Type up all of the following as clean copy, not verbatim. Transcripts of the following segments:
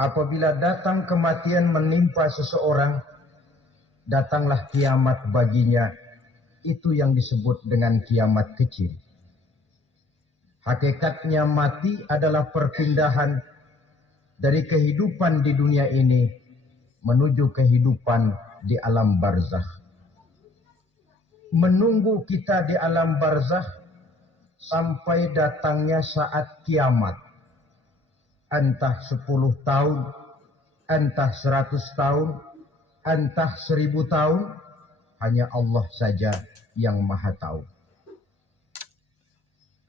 Apabila datang kematian menimpa seseorang, datanglah kiamat baginya. Itu yang disebut dengan kiamat kecil. Hakikatnya mati adalah perpindahan dari kehidupan di dunia ini menuju kehidupan di alam barzakh. Menunggu kita di alam barzakh sampai datangnya saat kiamat. Entah 10 tahun, entah 100 tahun, entah 1000 tahun, hanya Allah saja yang maha tahu.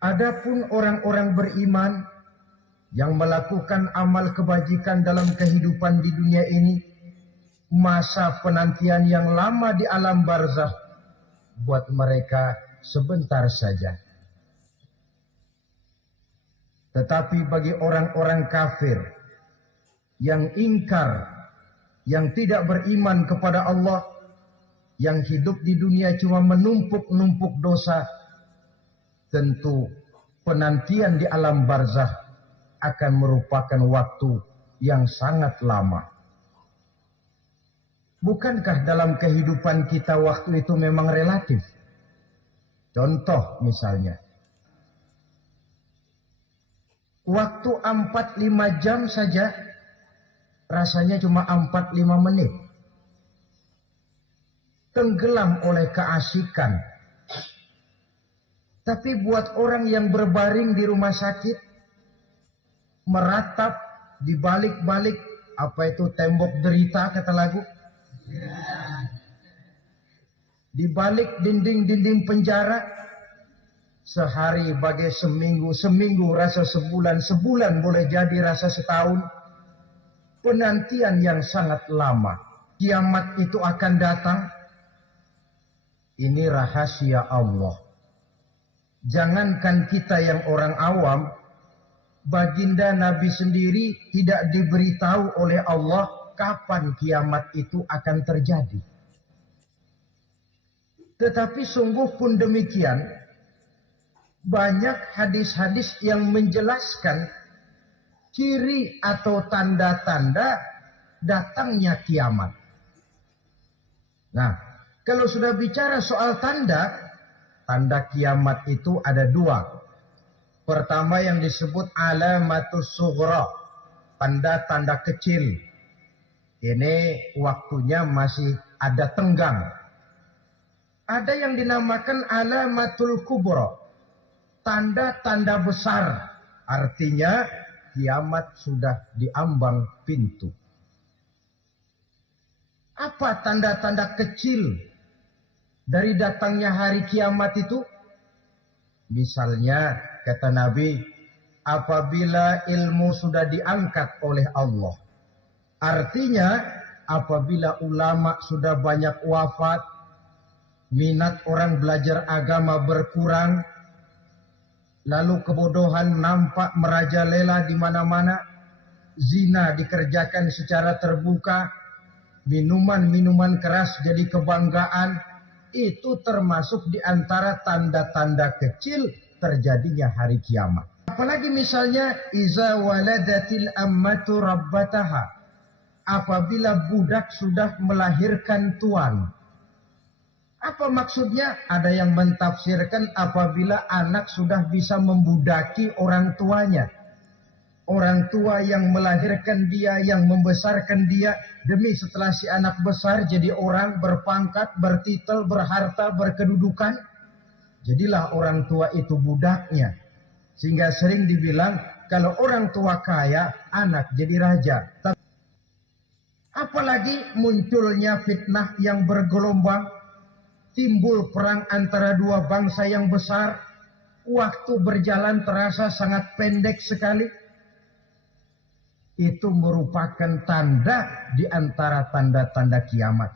Adapun orang-orang beriman yang melakukan amal kebajikan dalam kehidupan di dunia ini, masa penantian yang lama di alam barzakh buat mereka sebentar saja. Tetapi bagi orang-orang kafir yang ingkar, yang tidak beriman kepada Allah, yang hidup di dunia cuma menumpuk-numpuk dosa, tentu penantian di alam barzakh akan merupakan waktu yang sangat lama. Bukankah dalam kehidupan kita waktu itu memang relatif? Contoh misalnya, waktu 4-5 jam saja rasanya cuma 4-5 menit. Tenggelam oleh keasikan. Tapi buat orang yang berbaring di rumah sakit, meratap di balik-balik apa itu tembok derita kata lagu, di balik dinding-dinding penjara, sehari bagai seminggu, seminggu rasa sebulan, sebulan boleh jadi rasa setahun. Penantian yang sangat lama. Kiamat itu akan datang. Ini rahasia Allah. Jangankan kita yang orang awam, baginda Nabi sendiri tidak diberitahu oleh Allah kapan kiamat itu akan terjadi. Tetapi sungguh pun demikian, banyak hadis-hadis yang menjelaskan ciri atau tanda-tanda datangnya kiamat. Nah, kalau sudah bicara soal tanda kiamat itu ada dua. Pertama yang disebut alamatus sughra, tanda-tanda kecil. Ini waktunya masih ada tenggang. Ada yang dinamakan alamatul kubra, tanda-tanda besar. Artinya kiamat sudah diambang pintu. Apa tanda-tanda kecil dari datangnya hari kiamat itu? Misalnya kata Nabi, apabila ilmu sudah diangkat oleh Allah. Artinya apabila ulama sudah banyak wafat, minat orang belajar agama berkurang, lalu kebodohan nampak merajalela di mana-mana, zina dikerjakan secara terbuka, minuman-minuman keras jadi kebanggaan, itu termasuk di antara tanda-tanda kecil terjadinya hari kiamat. Apalagi misalnya iza waladatil ammatu rabbataha, apabila budak sudah melahirkan tuan. Apa maksudnya? Ada yang mentafsirkan apabila anak sudah bisa membudaki orang tuanya. Orang tua yang melahirkan dia, yang membesarkan dia, demi setelah si anak besar jadi orang berpangkat, bertitel, berharta, berkedudukan, jadilah orang tua itu budaknya. Sehingga sering dibilang kalau orang tua kaya, anak jadi raja. Apalagi munculnya fitnah yang bergelombang, timbul perang antara dua bangsa yang besar, waktu berjalan terasa sangat pendek sekali. Itu merupakan tanda di antara tanda-tanda kiamat.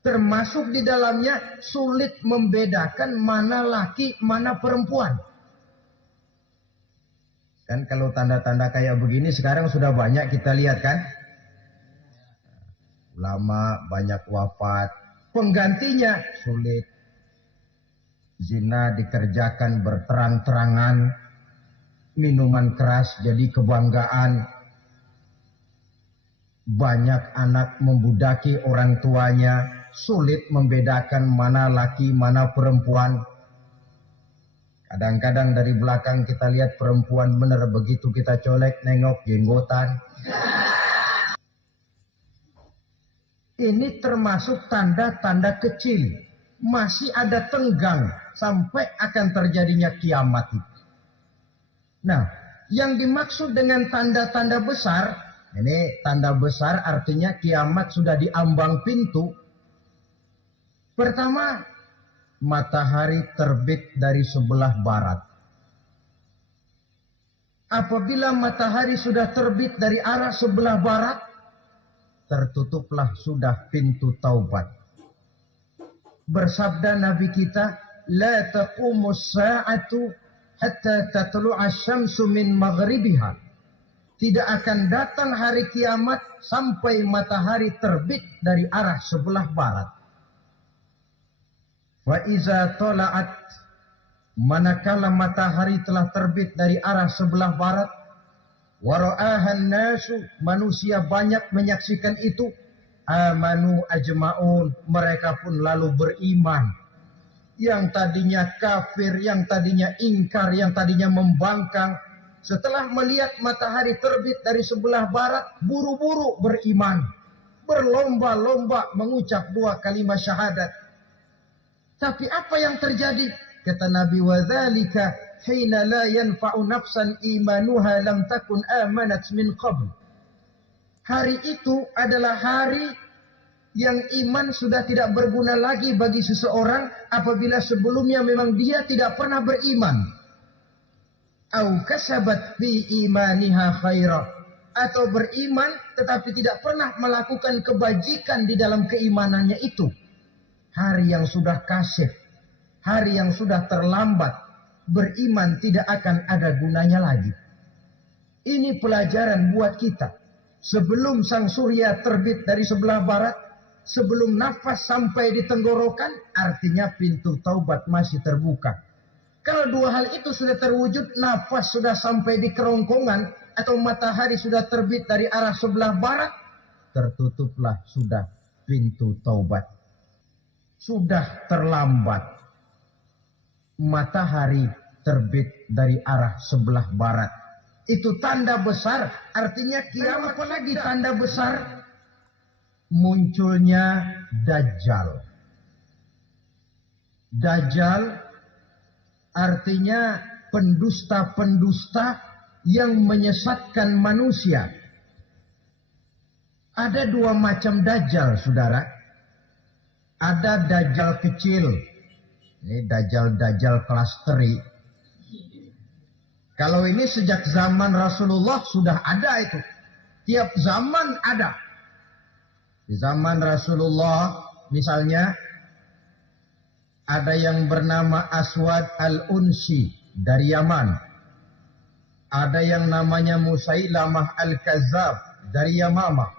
Termasuk di dalamnya sulit membedakan mana laki, mana perempuan. Kan kalau tanda-tanda kayak begini sekarang sudah banyak kita lihat kan. Ulama banyak wafat, penggantinya sulit. Zina dikerjakan berterang-terangan, minuman keras jadi kebanggaan. Banyak anak membudaki orang tuanya, sulit membedakan mana laki, mana perempuan. Kadang-kadang dari belakang kita lihat perempuan bener, begitu kita colek nengok jenggotan. Ini termasuk tanda-tanda kecil. Masih ada tenggang sampai akan terjadinya kiamat. Nah, yang dimaksud dengan tanda-tanda besar, ini tanda besar artinya kiamat sudah diambang pintu. Pertama, matahari terbit dari sebelah barat. Apabila matahari sudah terbit dari arah sebelah barat, tertutuplah sudah pintu taubat. Bersabda Nabi kita, la taqumus sa'atu hatta tatlu'a syamsu min maghribiha. Tidak akan datang hari kiamat sampai matahari terbit dari arah sebelah barat. Wa iza tala'at, manakala matahari telah terbit dari arah sebelah barat, wa ra'ahan nasu, manusia banyak menyaksikan itu, amanu ajma'un, mereka pun lalu beriman. Yang tadinya kafir, yang tadinya ingkar, yang tadinya membangkang, setelah melihat matahari terbit dari sebelah barat, buru-buru beriman. Berlomba-lomba mengucap dua kalimat syahadat. Tapi apa yang terjadi? Kata Nabi, wadzalika hina la yanfa'u nafsan imanuha lam takun amanat min qabl. Hari itu adalah hari yang iman sudah tidak berguna lagi bagi seseorang apabila sebelumnya memang dia tidak pernah beriman. Au kasabat fi imaniha khaira, atau beriman tetapi tidak pernah melakukan kebajikan di dalam keimanannya itu. Hari yang sudah kasif, hari yang sudah terlambat, beriman tidak akan ada gunanya lagi. Ini pelajaran buat kita. Sebelum sang surya terbit dari sebelah barat, sebelum nafas sampai di tenggorokan, artinya pintu taubat masih terbuka. Kalau dua hal itu sudah terwujud, nafas sudah sampai di kerongkongan, atau matahari sudah terbit dari arah sebelah barat, tertutuplah sudah pintu taubat. Sudah terlambat. Matahari terbit dari arah sebelah barat. Itu tanda besar, artinya kiamat. Apalagi tanda besar, munculnya Dajjal. Dajjal artinya pendusta-pendusta yang menyesatkan manusia. Ada dua macam Dajjal, saudara. Ada Dajjal kecil. Ini Dajjal kelas 3. Kalau ini sejak zaman Rasulullah sudah ada itu. Tiap zaman ada. Di zaman Rasulullah misalnya ada yang bernama Aswad al-Unsi dari Yaman. Ada yang namanya Musailamah al-Kazzab dari Yamamah.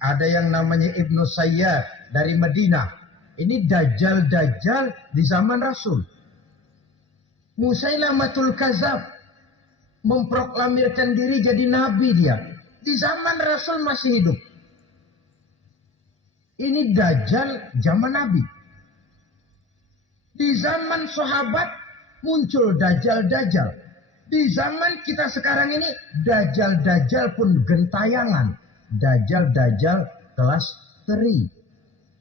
Ada yang namanya Ibnu Sayyad dari Madinah. Ini Dajjal-Dajjal di zaman Rasul. Musailamatul Kazzab memproklamirkan diri jadi nabi dia. Di zaman Rasul masih hidup. Ini Dajjal zaman Nabi. Di zaman sahabat muncul Dajjal-Dajjal. Di zaman kita sekarang ini Dajjal-Dajjal pun gentayangan. Dajjal-Dajjal kelas 3.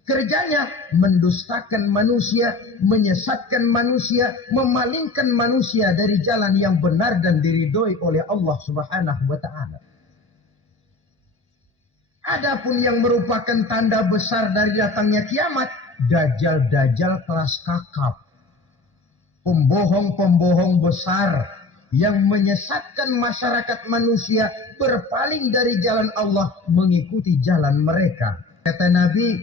Kerjanya mendustakan manusia, menyesatkan manusia, memalingkan manusia dari jalan yang benar dan diridhoi oleh Allah Subhanahu wa taala. Adapun yang merupakan tanda besar dari datangnya kiamat, Dajjal-Dajjal kelas kakap. Pembohong-pembohong besar yang menyesatkan masyarakat manusia berpaling dari jalan Allah mengikuti jalan mereka. Kata Nabi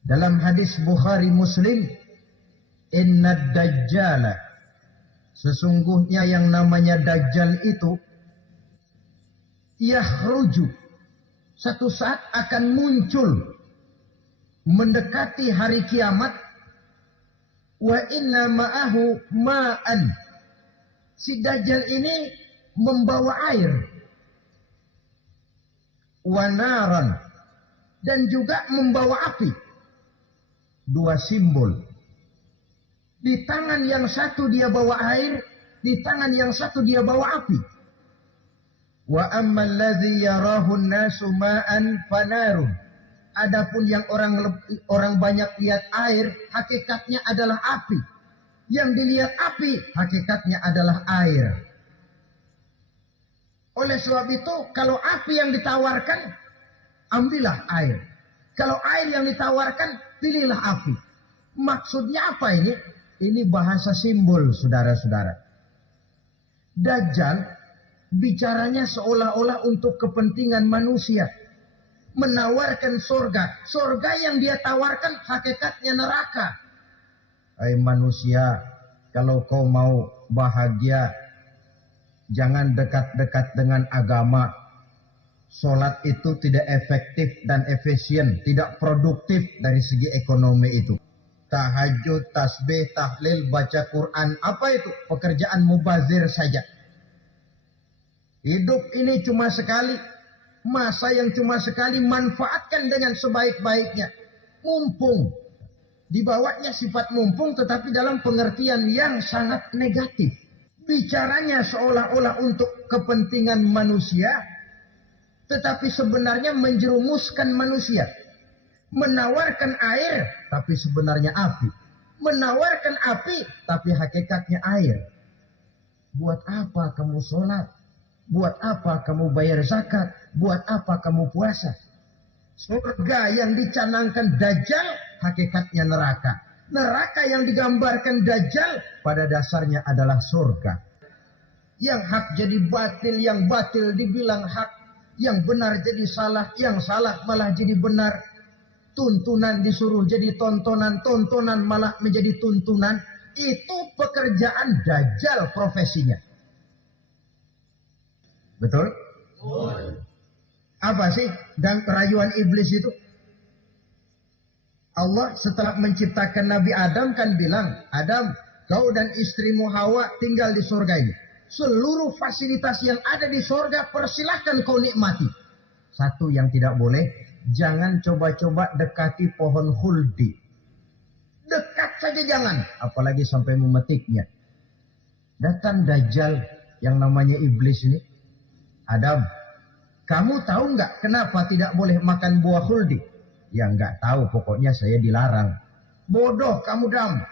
dalam hadis Bukhari Muslim, inna dajjala, sesungguhnya yang namanya Dajjal itu yakhruju, satu saat akan muncul mendekati hari kiamat. Wa inna ma'ahu ma'an, si Dajjal ini membawa air. wanaran, dan juga membawa api. Dua simbol. Di tangan yang satu dia bawa air, di tangan yang satu dia bawa api. Wa ammal ladzi yarahu an-nasu ma'an fanarun. Adapun yang orang banyak lihat air, hakikatnya adalah api. Yang dilihat api, hakikatnya adalah air. Oleh sebab itu, kalau api yang ditawarkan, ambillah air. Kalau air yang ditawarkan, pilihlah api. Maksudnya apa ini? Ini bahasa simbol, saudara-saudara. Dajjal bicaranya seolah-olah untuk kepentingan manusia. Menawarkan surga. Surga yang dia tawarkan hakikatnya neraka. Hai manusia, kalau kau mau bahagia, jangan dekat-dekat dengan agama. Sholat itu tidak efektif dan efisien, tidak produktif dari segi ekonomi itu. Tahajud, tasbih, tahlil, baca Quran, apa itu? Pekerjaan mubazir saja. Hidup ini cuma sekali. Masa yang cuma sekali, manfaatkan dengan sebaik-baiknya. Mumpung. Dibawanya sifat mumpung, tetapi dalam pengertian yang sangat negatif. Bicaranya seolah-olah untuk kepentingan manusia, tetapi sebenarnya menjerumuskan manusia. Menawarkan air, tapi sebenarnya api. Menawarkan api, tapi hakikatnya air. Buat apa kamu sholat? Buat apa kamu bayar zakat? Buat apa kamu puasa? Surga yang dicanangkan Dajjal, hakikatnya neraka. Neraka yang digambarkan Dajjal, pada dasarnya adalah surga. Yang hak jadi batil, yang batil dibilang hak. Yang benar jadi salah, yang salah malah jadi benar. Tuntunan disuruh jadi tontonan, tontonan malah menjadi tuntunan. Itu pekerjaan Dajjal profesinya. Betul? Apa sih dan rayuan iblis itu? Allah setelah menciptakan Nabi Adam kan bilang, Adam, kau dan istrimu Hawa tinggal di surga ini. Seluruh fasilitas yang ada di surga persilahkan kau nikmati. Satu yang tidak boleh, jangan coba-coba dekati pohon khuldi. Dekat saja jangan, apalagi sampai memetiknya. Datang Dajjal yang namanya iblis ini. Adam, kamu tahu nggak kenapa tidak boleh makan buah khuldi? Ya nggak tahu, pokoknya saya dilarang. Bodoh kamu, Adam.